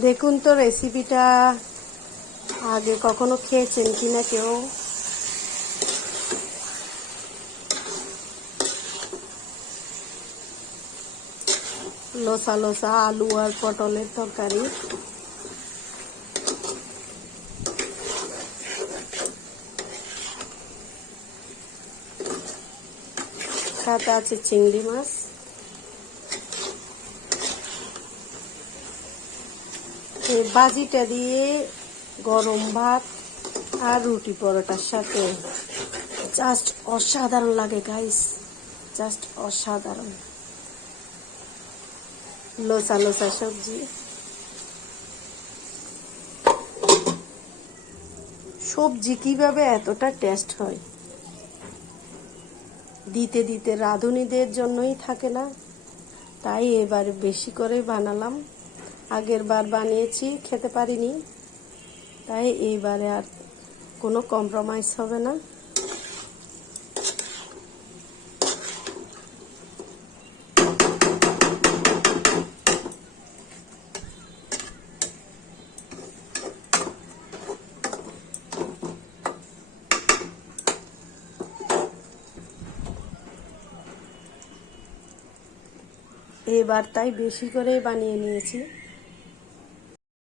দেখুন তো রেসিপিটা আগে কখনো খেয়েছেন কিনা কেউ। লোসা লোসা আলু আর পটলের তরকারি। সাথে আছে চিংড়ি মাছ। এই ভাজিটা দিয়ে গরম ভাত আর রুটি পরোটার সাথে জাস্ট অসাধারণ লাগে গাইস, জাস্ট অসাধারণ। লোসা লোসা সবজি। সবজি কিভাবে এতটা টেস্ট হয়, দিতে দিতে রাঁধুনিদের জন্যই থাকে না, তাই এবার বেশি করে বানালাম। আগের বার বানিয়েছি, খেতে পারিনি, তাই এইবারে আর কোনো কম্প্রোমাইজ হবে না। এবার তাই বেশি করেই বানিয়ে নিয়েছি।